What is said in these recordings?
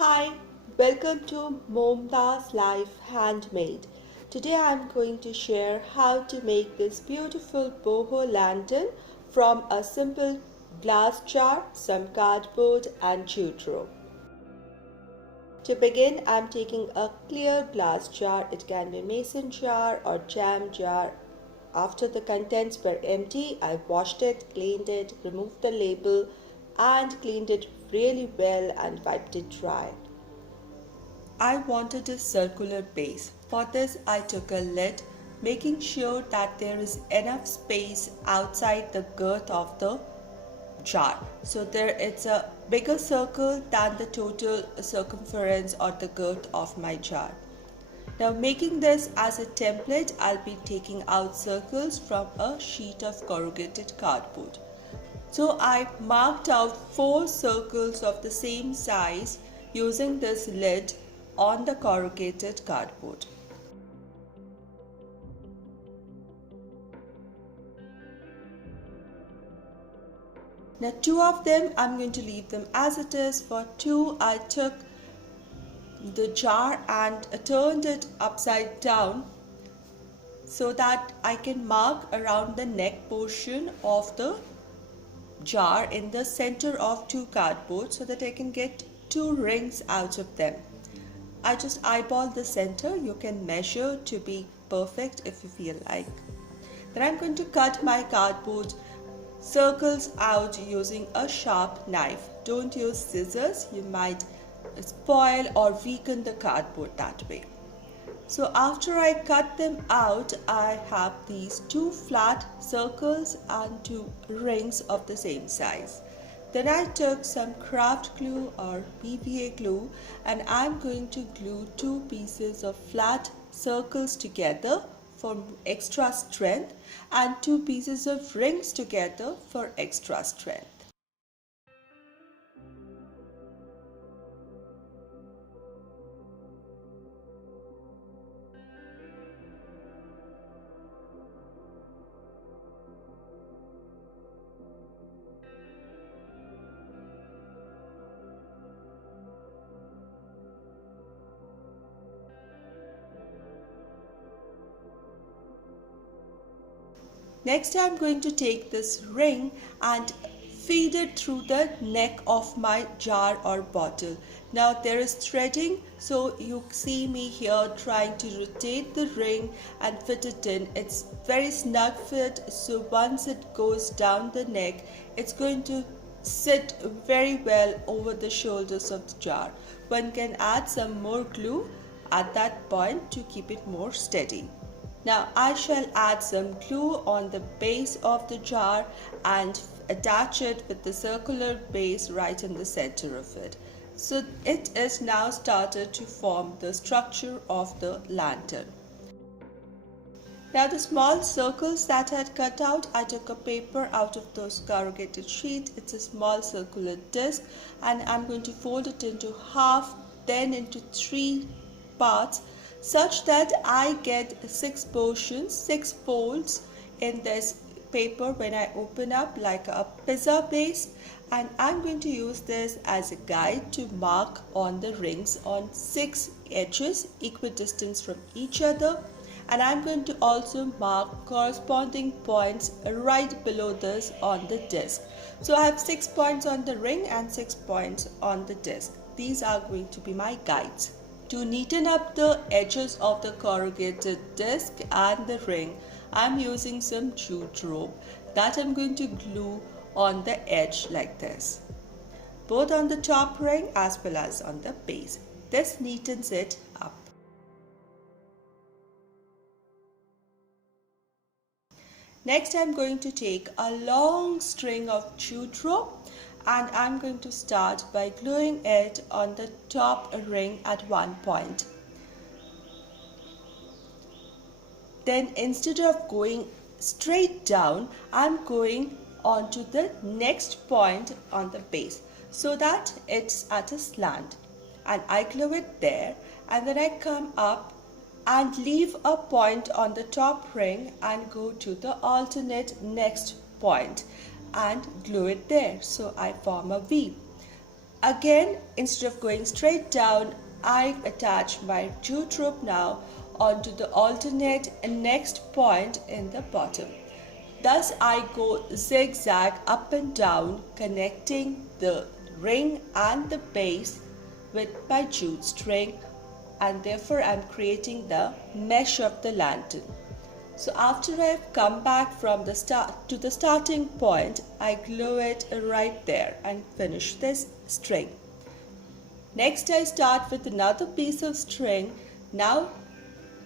Hi, welcome to Momta's Life Handmade. Today I am going to share how to make this beautiful boho lantern from a simple glass jar, some cardboard and jute rope. To begin, I am taking a clear glass jar. It can be mason jar or jam jar. After the contents were empty, I washed it, cleaned it, removed the label and cleaned it really well and wiped it dry. I wanted a circular base. For this, I took a lid, making sure that there is enough space outside the girth of the jar. So there it's a bigger circle than the total circumference or the girth of my jar. Now making this as a template, I'll be taking out circles from a sheet of corrugated cardboard. So I marked out 4 circles of the same size using this lid on the corrugated cardboard. Now 2 of them I'm going to leave them as it is. For 2 I took the jar and turned it upside down so that I can mark around the neck portion of the jar in the center of 2 cardboard so that I can get 2 rings out of them. I just eyeball the center. You can measure to be perfect if you feel like. Then I'm going to cut my cardboard circles out using a sharp knife. Don't use scissors, you might spoil or weaken the cardboard that way. So after I cut them out, I have these 2 flat circles and 2 rings of the same size. Then I took some craft glue or PVA glue and I'm going to glue 2 pieces of flat circles together for extra strength and 2 pieces of rings together for extra strength. Next, I am going to take this ring and feed it through the neck of my jar or bottle. Now there is threading, so you see me here trying to rotate the ring and fit it in. It's very snug fit, so once it goes down the neck, it's going to sit very well over the shoulders of the jar. One can add some more glue at that point to keep it more steady. Now I shall add some glue on the base of the jar and attach it with the circular base right in the center of it. So it is now started to form the structure of the lantern. Now the small circles that I had cut out, I took a paper out of those corrugated sheets. It's a small circular disc and I'm going to fold it into half, then into 3 parts, such that I get 6 portions, 6 folds in this paper when I open up, like a pizza base, and I'm going to use this as a guide to mark on the rings on 6 edges equidistant from each other, and I'm going to also mark corresponding points right below this on the disc. So I have 6 points on the ring and 6 points on the disc. These are going to be my guides. To neaten up the edges of the corrugated disc and the ring, I'm using some jute rope that I'm going to glue on the edge like this, both on the top ring as well as on the base. This neatens it up. Next, I'm going to take a long string of jute rope and I'm going to start by gluing it on the top ring at one point. Then instead of going straight down, I'm going onto the next point on the base so that it's at a slant, and I glue it there, and then I come up and leave a point on the top ring and go to the alternate next point and glue it there, so I form a V. Again, instead of going straight down, I attach my jute rope now onto the alternate and next point in the bottom. Thus I go zigzag up and down, connecting the ring and the base with my jute string, and therefore I am creating the mesh of the lantern. So after I have come back from the starting point, I glue it right there and finish this string. Next I start with another piece of string. Now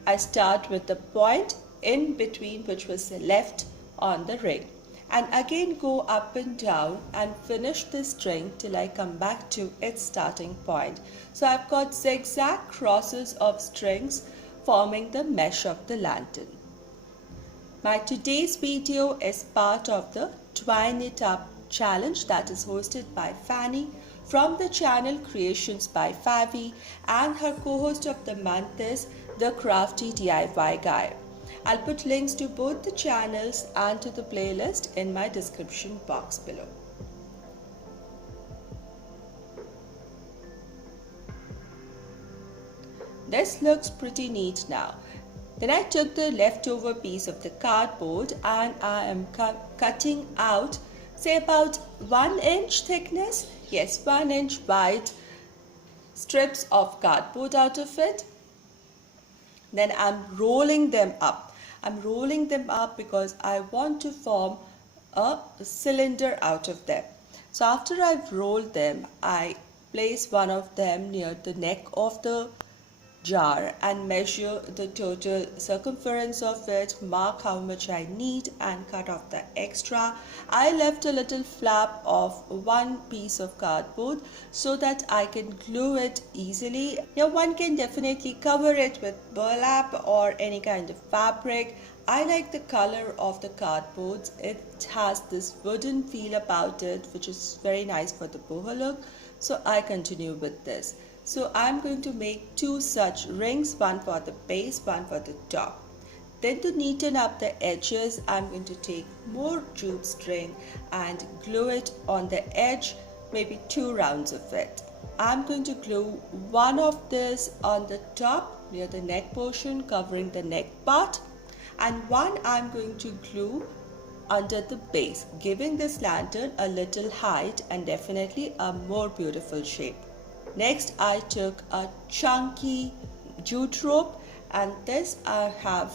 I start with the point in between which was left on the ring, and again go up and down and finish this string till I come back to its starting point. So I've got zigzag crosses of strings forming the mesh of the lantern. My today's video is part of the Twine It Up challenge that is hosted by Fanny from the channel Creations by Favi, and her co-host of the month is the Crafty DIY Guy. I'll put links to both the channels and to the playlist in my description box below. This looks pretty neat now. Then I took the leftover piece of the cardboard and I am cutting out, say about 1 inch thickness, yes, 1 inch wide strips of cardboard out of it. Then I'm rolling them up. I'm rolling them up because I want to form a cylinder out of them. So after I've rolled them, I place one of them near the neck of the jar and measure the total circumference of it, mark how much I need and cut off the extra. I left a little flap of one piece of cardboard so that I can glue it easily. Now one can definitely cover it with burlap or any kind of fabric. I like the color of the cardboards. It has this wooden feel about it which is very nice for the boho look. So I continue with this. So I'm going to make 2 such rings, one for the base, one for the top. Then to neaten up the edges, I'm going to take more jute string and glue it on the edge, maybe 2 rounds of it. I'm going to glue one of this on the top near the neck portion covering the neck part, and one I'm going to glue under the base, giving this lantern a little height and definitely a more beautiful shape. Next I took a chunky jute rope and this I have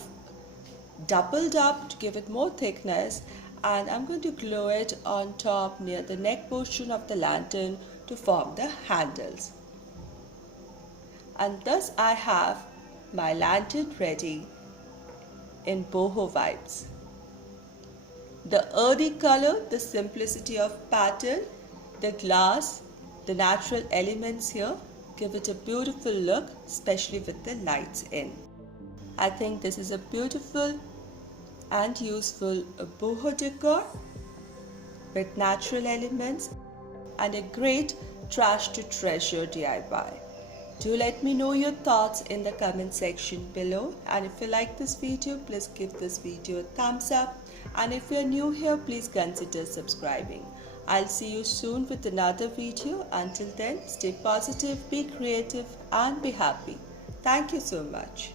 doubled up to give it more thickness, and I'm going to glue it on top near the neck portion of the lantern to form the handles. And thus I have my lantern ready in boho vibes. The earthy color, the simplicity of pattern, the glass, the natural elements here give it a beautiful look, especially with the lights in. I think this is a beautiful and useful boho decor with natural elements and a great trash to treasure DIY. Do let me know your thoughts in the comment section below, and if you like this video, please give this video a thumbs up, and if you are new here, please consider subscribing. I'll see you soon with another video. Until then, stay positive, be creative and be happy. Thank you so much.